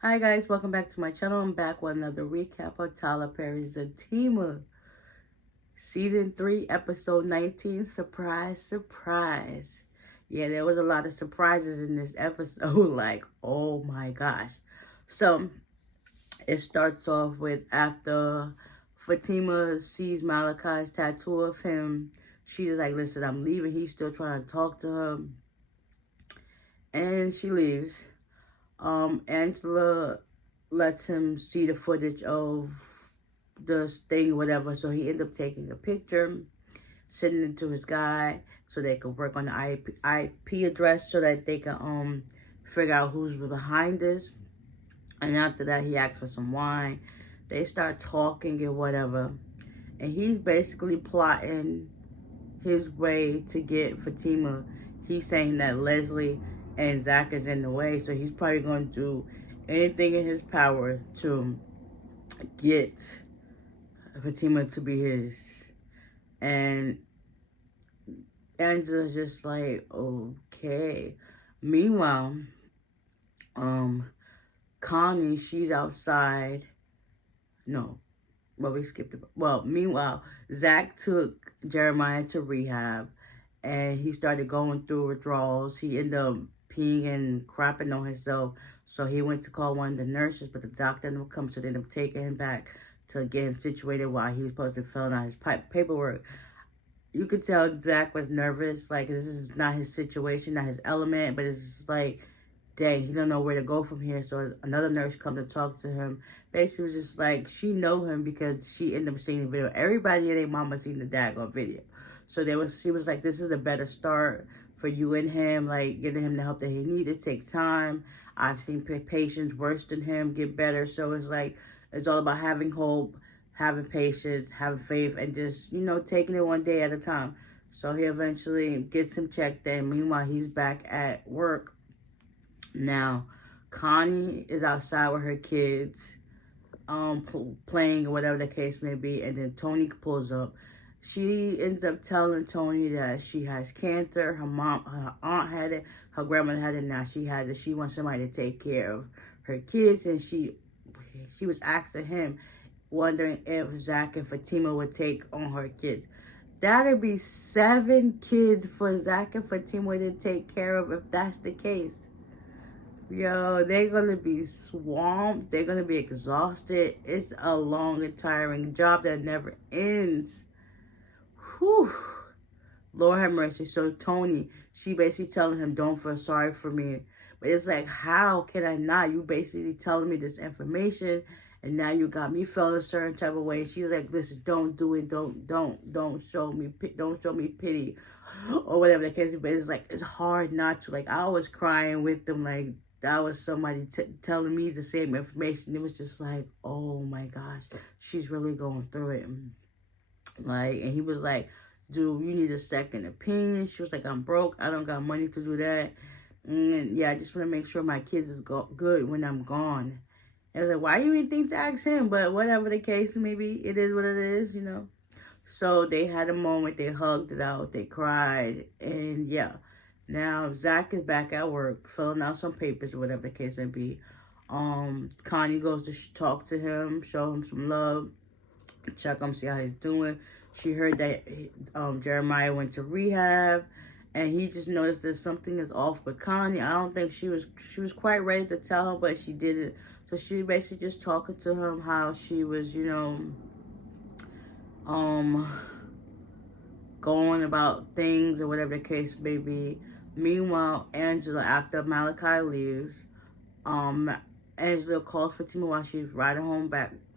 Hi guys, welcome back to my channel. I'm back with another recap of Tyler Perry's Zatima. Season 3, Episode 19. Surprise, surprise. Yeah, there was a lot of surprises in this episode. Like, oh my gosh. So, it starts off with after Fatima sees Malachi's tattoo of him. She's like, listen, I'm leaving. He's still trying to talk to her. And she leaves. Angela lets him see the footage of the thing, whatever. So he ends up taking a picture, sending it to his guy so they could work on the IP address so that they can figure out who's behind this. And after that, he asks for some wine. They start talking and whatever. And he's basically plotting his way to get Fatima. He's saying that Leslie and Zach is in the way, so he's probably going to do anything in his power to get Fatima to be his. And Angela's just like, okay. Meanwhile, Connie, she's outside. No, well, we skipped it. Well, meanwhile, Zach took Jeremiah to rehab, and he started going through withdrawals. He ended up peeing and crapping on himself, so he went to call one of the nurses, but the doctor didn't come, so they ended up taking him back to get him situated while he was supposed to be filling out his paperwork. You could tell Zach was nervous, like this is not his situation, not his element, but it's like, dang, he don't know where to go from here. So another nurse come to talk to him. Basically, was just like, she know him because she ended up seeing the video. Everybody and their mama seen the daggone video. So she was like, this is a better start for you and him, like getting him the help that he needed. It takes time. I've seen patients worse than him get better. So it's like, it's all about having hope, having patience, having faith, and just, taking it one day at a time. So he eventually gets him checked in. Meanwhile, he's back at work. Now, Connie is outside with her kids, playing or whatever the case may be, and then Tony pulls up. She ends up telling Tony that she has cancer. Her aunt had it, her grandmother had it, now she has it. She wants somebody to take care of her kids, and she was asking him, wondering if Zach and Fatima would take on her kids. That'd be 7 kids for Zach and Fatima to take care of if that's the case. Yo, they're going to be swamped. They're going to be exhausted. It's a long and tiring job that never ends. Whew. Lord have mercy. So Tony, she basically telling him, don't feel sorry for me. But it's like, how can I not? You basically telling me this information, and now you got me feeling a certain type of way. She's like, listen, don't do it. Don't show me pity or whatever the case. But it's like, it's hard not to. Like, I was crying with them. Like, that was somebody telling me the same information. It was just like, oh my gosh, she's really going through it. Like, and he was like, dude, you need a second opinion. She was like, I'm broke. I don't got money to do that. And yeah, I just want to make sure my kids is good when I'm gone. And I was like, why you didn't think to ask him? But whatever the case, maybe it is what it is, So they had a moment. They hugged it out. They cried. And yeah. Now, Zach is back at work, filling out some papers or whatever the case may be. Connie goes to talk to him, show him some love, check him, see how he's doing. She heard that Jeremiah went to rehab, and he just noticed that something is off with Connie. I don't think she was quite ready to tell him, but she did it. So she basically just talking to him how she was, going about things or whatever the case may be. Meanwhile, Angela, after Malachi leaves, Angela calls Fatima while she's riding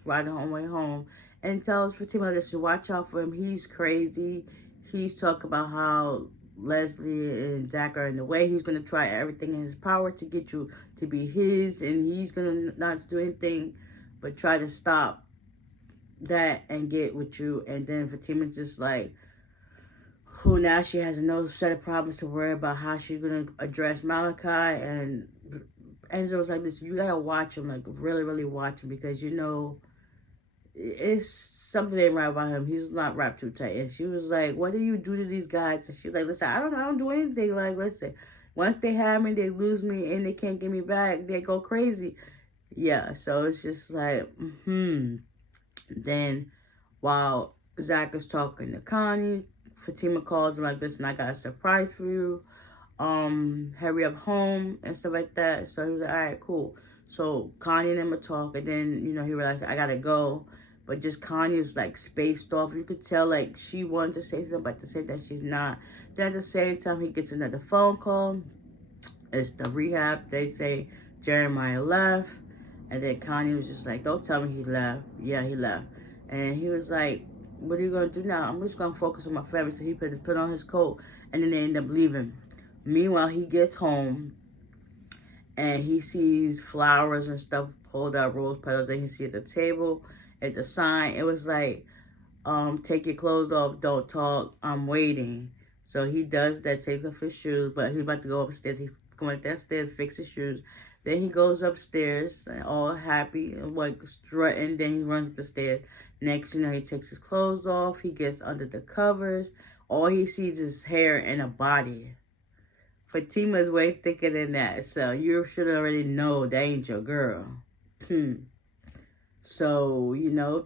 way home, and tells Fatima that she watch out for him. He's crazy. He's talking about how Leslie and Zach are in the way. He's going to try everything in his power to get you to be his, and he's going to not do anything but try to stop that and get with you. And then Fatima's just like, who now she has another set of problems to worry about how she's going to address Malachi. And Angela was like, listen, you got to watch him, like really, really watch him, because it's something ain't right about him. He's not wrapped too tight. And she was like, what do you do to these guys? And she was like, listen, I don't do anything. Like, listen, once they have me, they lose me, and they can't get me back, they go crazy. Yeah, so it's just like, Then while Zach is talking to Connie, Fatima calls him like, listen, I got a surprise for you. Hurry up home and stuff like that. So he was like, all right, cool. So Connie and him would talk, and then, he realized, I gotta go. But just Connie was like spaced off. You could tell like she wanted to say something, but at the same time she's not. Then at the same time he gets another phone call. It's the rehab. They say Jeremiah left. And then Connie was just like, don't tell me he left. Yeah, he left. And he was like, what are you going to do now? I'm just going to focus on my family. So he put on his coat, and then they end up leaving. Meanwhile, he gets home, and he sees flowers and stuff pulled out, rose petals, and he sees the table. It's a sign. It was like, take your clothes off, don't talk, I'm waiting. So he does that, takes off his shoes, but he's about to go upstairs. He went downstairs, fix his shoes. Then he goes upstairs, all happy, like strutting. Then he runs up the stairs. Next, he takes his clothes off. He gets under the covers. All he sees is hair and a body. Fatima is way thicker than that, so you should already know that ain't your girl. So,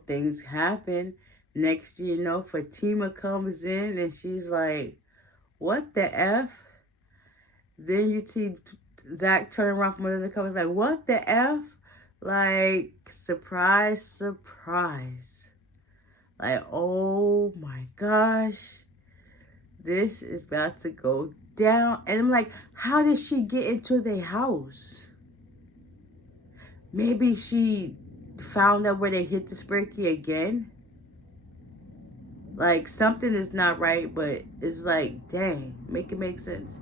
things happen. Next, Fatima comes in and she's like, what the F? Then you see Zach turn around from under the covers like, what the F? Like, surprise, surprise. Like, oh my gosh. This is about to go down. And I'm like, how did she get into their house? Maybe she found out where they hit the spray key again. Like, something is not right, but it's like, dang, make it make sense.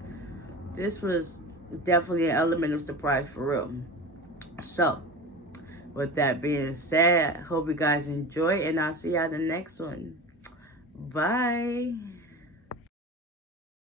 This was definitely an element of surprise for real. So, with that being said, hope you guys enjoy, and I'll see y'all in the next one. Bye.